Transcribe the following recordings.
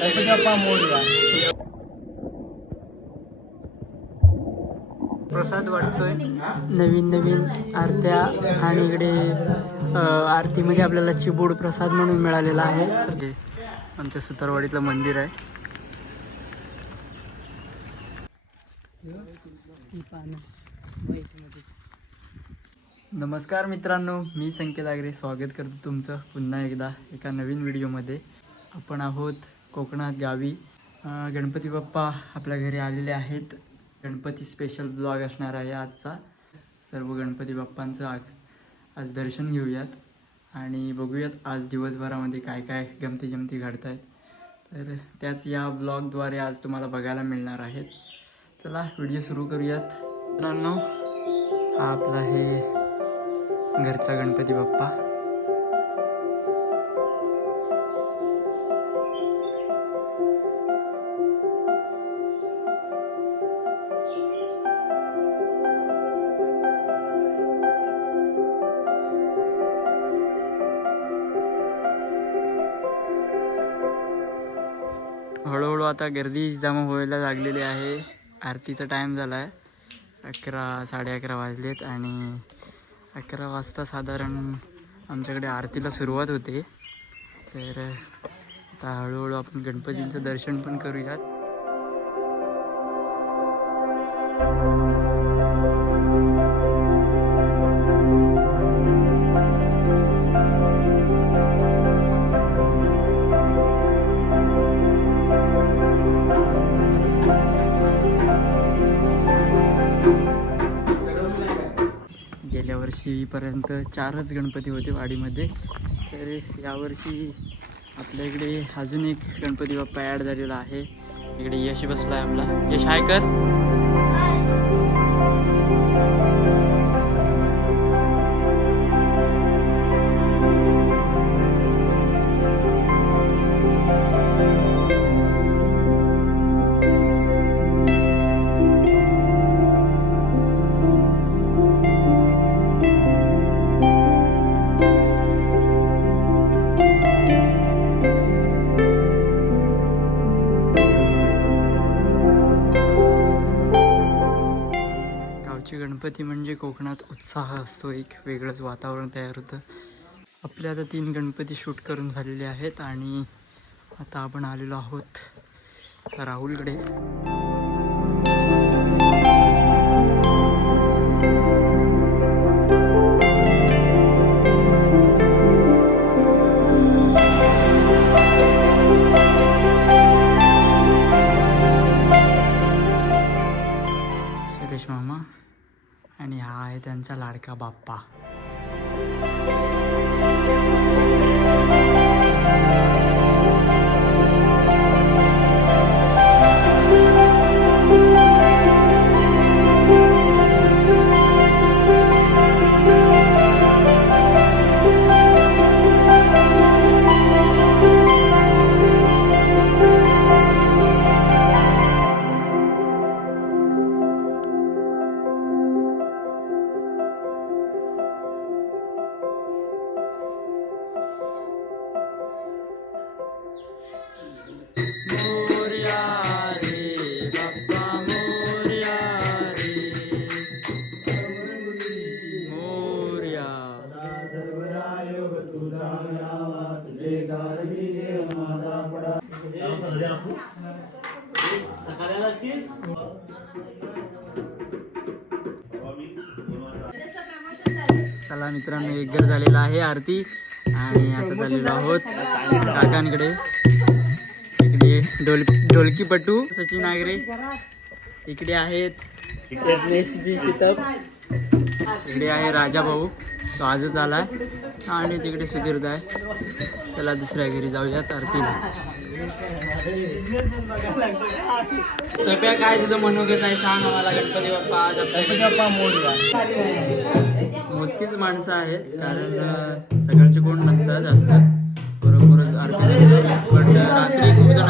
गणपती बाप्पा प्रसाद वाटतोय नवीन नवीन आरत्या आणि इकडे आरतीमध्ये आपल्याला चिबूड प्रसाद म्हणून मिळालेला आहे. हे आमच्या सुतारवाडीतलं मंदिर आहे. नमस्कार मित्रांनो मी संकेत आगरे. स्वागत करतो तुमचं पुन्हा एकदा एका नवीन व्हिडिओमध्ये. आपण आहोत कोकणात गावी गणपती बाप्पा आपल्या घरी आलेले आहेत. गणपती स्पेशल ब्लॉग असणार आहे आजचा. सर्व गणपती बाप्पांचं आ- आज दर्शन घेऊयात. आणि बघूयात आज दिवसभरामध्ये काय काय गमती जमती घडत आहेत तर त्याच या ब्लॉगद्वारे आज तुम्हाला बघायला मिळणार आहेत. चला व्हिडिओ सुरू करूयात. मित्रांनो हा आपला हे घरचा गणपती बाप्पा. हळूहळू आता गर्दी जमा व्हायला लागलेली आहे. आरतीचा टाईम झाला आहे अकरा साडे अकरा वाजलेत आणि अकरा वाजता साधारण आमच्याकडे आरतीला सुरुवात होते. तर आता हळूहळू आपण गणपतींचं दर्शन पण करूयात. गेल्या वर्षीपर्यंत चारच गणपती होते वाडीमध्ये. तर यावर्षी आपल्या इकडे अजून एक गणपती बाप्पा ॲड झालेला आहे. इकडे यश बसला आहे आपला. यश हाय कर. गावचे गणपती म्हणजे कोकणात उत्साह असतो एक वेगळंच वातावरण तयार होतं. आपले आता तीन गणपती शूट करून झालेले आहेत आणि आता आपण आलेलो आहोत राहुलकडे. त्यांचा लाडका चला मित्रांनो एक घर झालेला आहे आरती. आणि आता चाललेलो आहोत काकांकडे. इकडे ढोल ढोलकीपटू सचिन आगरे इकडे आहेत शितप. इकडे आहे राजा भाऊ. तो आजच आलाय. आणि तिकडे सुधीर आहे. चला दुसऱ्या घरी जाऊयात आरतीला सगळ्या काय तुझं मनोगत आहे सांग आम्हाला गणपती बाप्पा आज बाप्पा मोजकीच माणसं आहेत कारण सकाळचे कोण नसतात जास्त. बरोबरच आरतीला पण रात्री खूप जण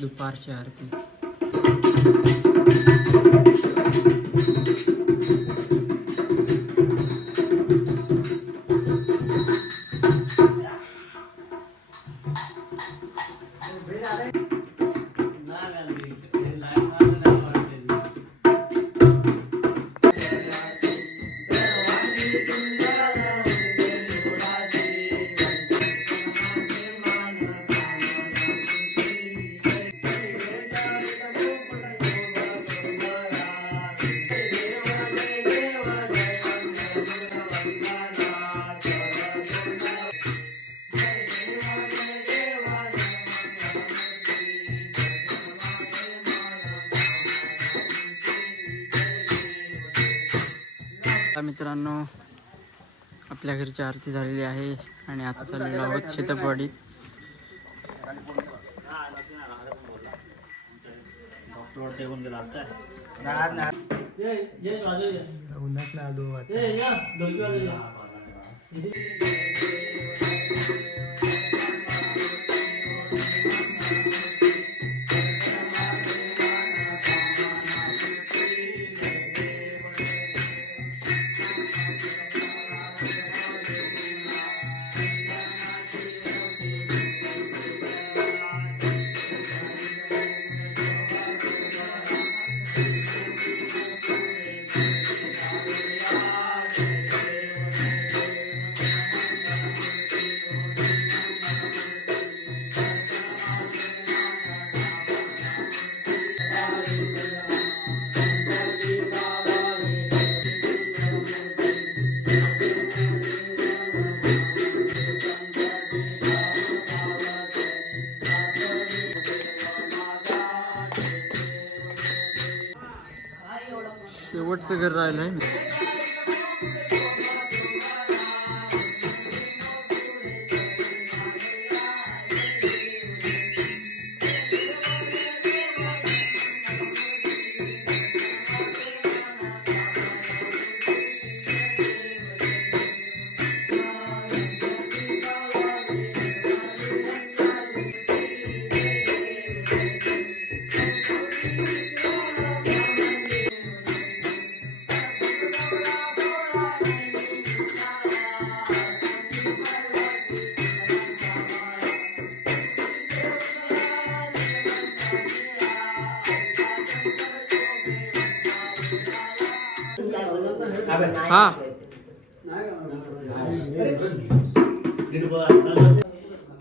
दुपारची आरती. आपल्या घरची आरती झालेली आहे आणि आता चाललेलो आहोत शेतपवाडीत शेवटचं घर राहिलं आहे हा.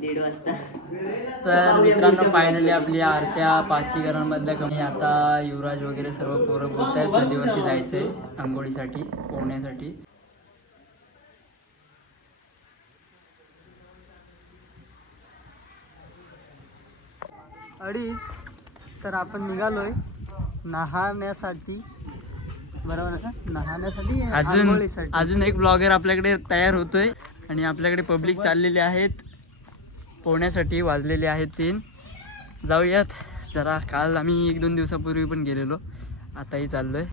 दीड वाजता. तर मित्रांनो फायनली आपली आरत्या पाचशे घरांमधल्या कमी. आता युवराज वगैरे सर्व पोरं बोलत आहेत नदीवरती जायचंय आंघोळीसाठी पोहण्यासाठी. अडीच तर आपण निघालोय नहाण्यासाठी. बरोबर अजून. अजून एक ब्लॉगर आपल्याकडे तयार होतोय आणि आपल्याकडे पब्लिक चाललेली आहेत. पोहण्यासाठी वाजलेले आहेत तीन. जाऊयात. जरा काल आम्ही एक दोन दिवसापूर्वी पण गेलेलो. आताही चाललोय.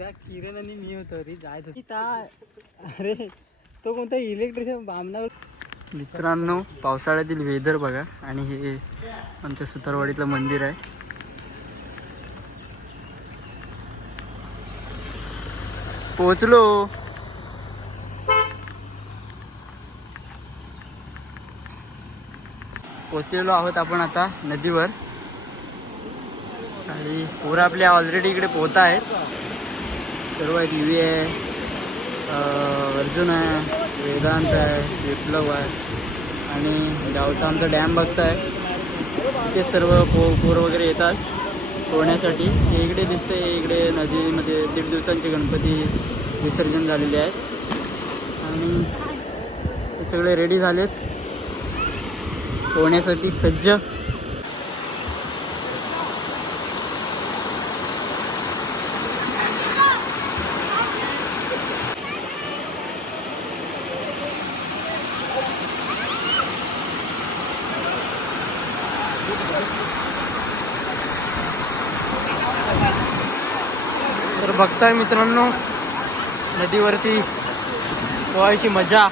एकदा किरण आणि मी होतो रे जायत होती. अरे तो कोणता इलेक्ट्रिशियन बामणावर मित्रांनो पावसाळ्यातील वेदर बघा आणि हे आमच्या सुतारवाडीतलं मंदिर आहे. पोचलो पोचलेलो आहोत आपण आता नदीवर. आणि पोरं आपल्या ऑलरेडी इकडे पोहत आहेत. सर्व आहेत युवी आहे अर्जुन आहे वेदांत आहे विप्लव आहे. आणि गावचा आमचा डॅम बघताय तिथे सर्व पो पोर वगैरे येतात पोहण्यासाठी हे इकडे दिसते इकडे नदीमध्ये दीड दिवसांचे गणपती विसर्जन झालेले आहेत आणि ते सगळे रेडी झालेत. पोहण्यासाठी सज्ज. बघताय मित्रांनो नदीवरती पोहायची मजा.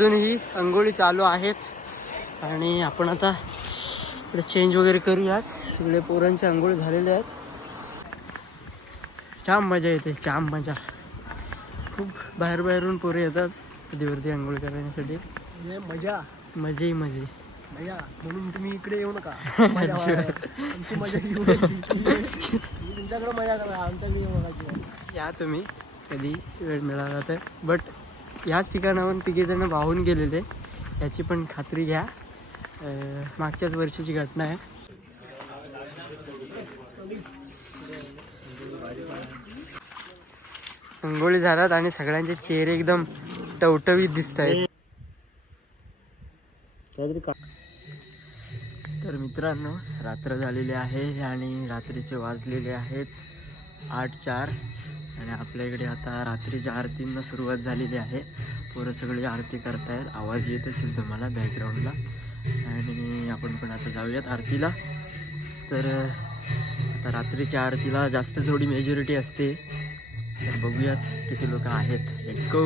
अजूनही अंघोळी चालू आहेत. आणि आपण आता इकडे चेंज वगैरे करूयात. सगळे पोरांचे अंघोळी झालेले आहेत. जाम मजा येते जाम मजा. खूप बाहेर बाहेरून पोरे येतात नदीवरती अंघोळ करण्यासाठी. मजा. मजे मजे. मजा. म्हणून तुम्ही इकडे येऊ नका. मजा येऊ तुमच्याकडे मजा करा आमच्याकडे येऊ नका. या तुम्ही. कधी वेळ मिळाला तर. बट ह्याच ठिकाणाहून तिघे जण वाहून गेलेले. याची पण खात्री घ्या. मागच्याच वर्षीची घटना आहे. अंघोळी झाल्यात आणि सगळ्यांचे चेहरे एकदम टवटवीत दिसत आहेत तर मित्रांनो रात्र झालेली आहे आणि रात्रीचे वाजलेले आहेत आठ चार. आणि आपल्या इकडे आता रात्रीच्या आरतींना सुरुवात झालेली आहे. पोरं सगळी आरती करतायत. आवाज येत असेल तुम्हाला बॅकग्राऊंडला आणि आपण पण आता जाऊयात आरतीला. तर आता रात्रीच्या आरतीला जास्त थोडी मेजॉरिटी असते. तर बघूयात किती लोक आहेत. लेट्स गो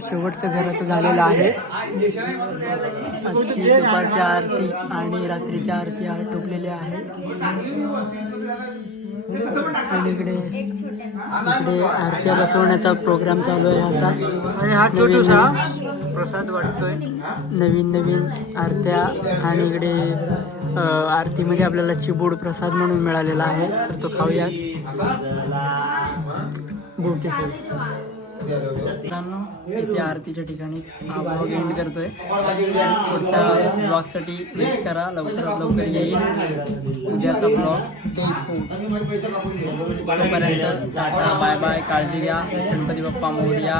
शेवटचं घर आता झालेलं आहे. आजची दुपारची आरती आणि रात्रीची आरती आटोपलेली आहे. आणि इकडे इकडे आरत्या बसवण्याचा प्रोग्राम चालू आहे आता. आणि हा छोटासा प्रसाद वाटतोय. नवीन नवीन आरत्या आणि इकडे आरतीमध्ये आपल्याला चिबूड प्रसाद म्हणून मिळालेला आहे. तर तो खाऊयात. इथे आरतीच्या ठिकाणीच हा ब्लॉग एंड करतोय. पुढच्या ब्लॉगसाठी वेट करा. लवकरात लवकर येईल. उद्याचा ब्लॉग तोपर्यंत टाटा बाय बाय काळजी घ्या. गणपती बाप्पा मोरया.